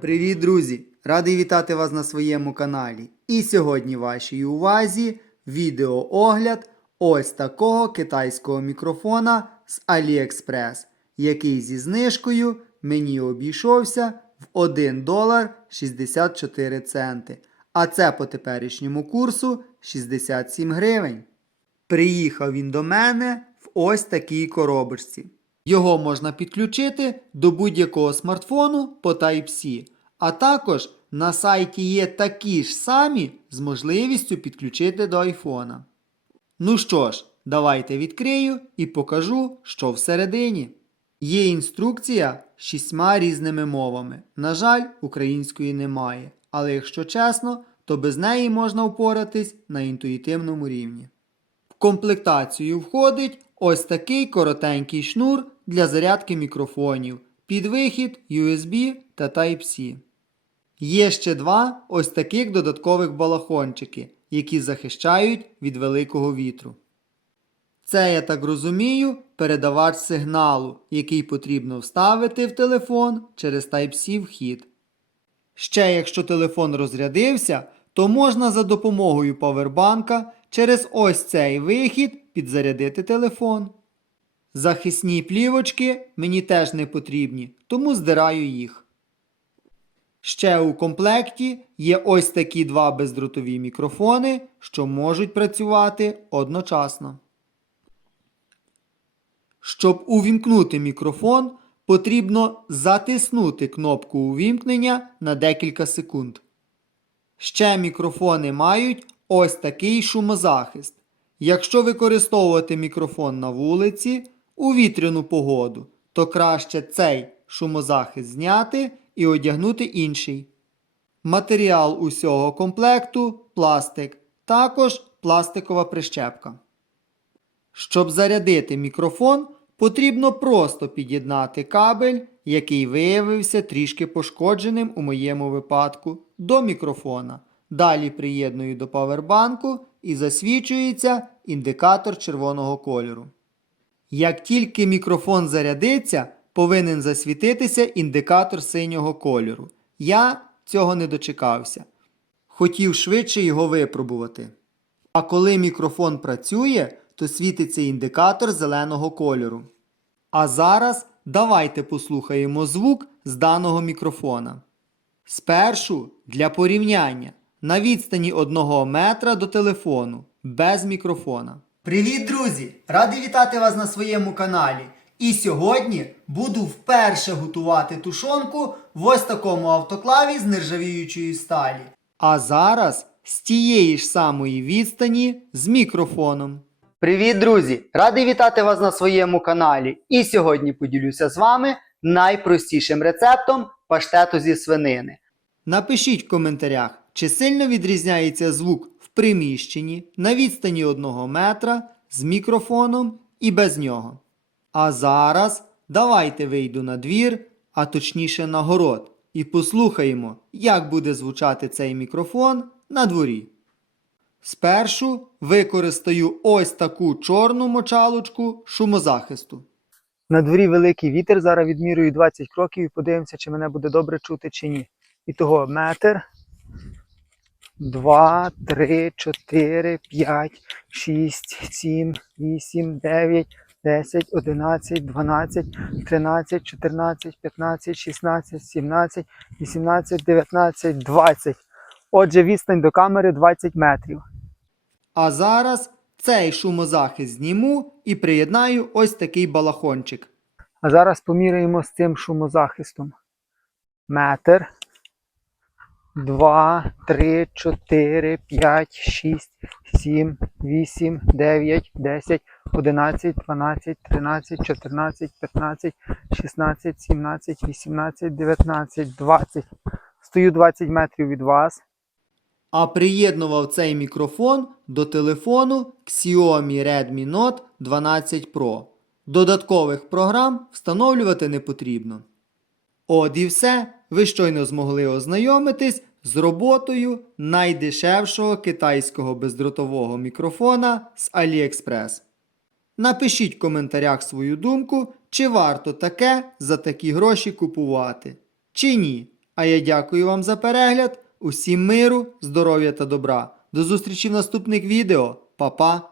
Привіт, друзі! Радий вітати вас на своєму каналі. І сьогодні вашій увазі відеоогляд ось такого китайського мікрофона з AliExpress, який зі знижкою мені обійшовся в 1 долар 64 центи. А це по теперішньому курсу 67 гривень. Приїхав він до мене в ось такій коробочці. Його можна підключити до будь-якого смартфону по Type-C. А також на сайті є такі ж самі з можливістю підключити до айфона. Ну що ж, давайте відкрию і покажу, що всередині. Є інструкція шістьма різними мовами. На жаль, української немає. Але якщо чесно, то без неї можна впоратись на інтуїтивному рівні. Комплектацію входить ось такий коротенький шнур для зарядки мікрофонів, під вихід USB та Type-C. Є ще два ось таких додаткових балахончики, які захищають від великого вітру. Це, я так розумію, передавач сигналу, який потрібно вставити в телефон через Type-C вхід. Ще якщо телефон розрядився, то можна за допомогою павербанка через ось цей вихід підзарядити телефон. Захисні плівочки мені теж не потрібні, тому здираю їх. Ще у комплекті є ось такі два бездротові мікрофони, що можуть працювати одночасно. Щоб увімкнути мікрофон, потрібно затиснути кнопку увімкнення на декілька секунд. Ще мікрофони мають ось такий шумозахист. Якщо використовувати мікрофон на вулиці у вітряну погоду, то краще цей шумозахист зняти і одягнути інший. Матеріал усього комплекту пластик, також пластикова прищепка. Щоб зарядити мікрофон, потрібно просто під'єднати кабель, який виявився трішки пошкодженим у моєму випадку, до мікрофона. Далі приєдную до павербанку і засвічується індикатор червоного кольору. Як тільки мікрофон зарядиться, повинен засвітитися індикатор синього кольору. Я цього не дочекався. Хотів швидше його випробувати. А коли мікрофон працює, то світиться індикатор зеленого кольору. А зараз давайте послухаємо звук з даного мікрофона. Спершу для порівняння на відстані 1 метра до телефону без мікрофона. Привіт, друзі! Радий вітати вас на своєму каналі. І сьогодні буду вперше готувати тушонку в ось такому автоклаві з нержавіючої сталі. А зараз з тієї ж самої відстані з мікрофоном. Привіт, друзі! Радий вітати вас на своєму каналі. І сьогодні поділюся з вами найпростішим рецептом паштету зі свинини. Напишіть в коментарях, чи сильно відрізняється звук в приміщенні на відстані 1 метра з мікрофоном і без нього. А зараз давайте вийду на двір, а точніше на город, і послухаємо, як буде звучати цей мікрофон на дворі. Спершу використаю ось таку чорну мочалочку шумозахисту. На дворі великий вітер. Зараз відмірюю 20 кроків і подивимося, чи мене буде добре чути чи ні. І того метр, два, три, чотири, п'ять, шість, сім, вісім, дев'ять, десять, одинадцять, дванадцять, тринадцять, чотирнадцять, п'ятнадцять, шістнадцять, сімнадцять, вісімнадцять, дев'ятнадцять, двадцять. Отже, відстань до камери 20 метрів. А зараз цей шумозахист зніму і приєднаю ось такий балахончик. А зараз поміряємо з цим шумозахистом. Метр, два, три, чотири, п'ять, шість, сім, вісім, дев'ять, десять, одинадцять, дванадцять, тринадцять, чотирнадцять, п'ятнадцять, шістнадцять, сімнадцять, вісімнадцять, дев'ятнадцять, двадцять. Стою 20 метрів від вас. А приєднував цей мікрофон до телефону Xiaomi Redmi Note 12 Pro. Додаткових програм встановлювати не потрібно. От і все. Ви щойно змогли ознайомитись з роботою найдешевшого китайського бездротового мікрофона з AliExpress. Напишіть в коментарях свою думку, чи варто таке за такі гроші купувати. Чи ні. А я дякую вам за перегляд. Усім миру, здоров'я та добра. До зустрічі в наступних відео. Па-па!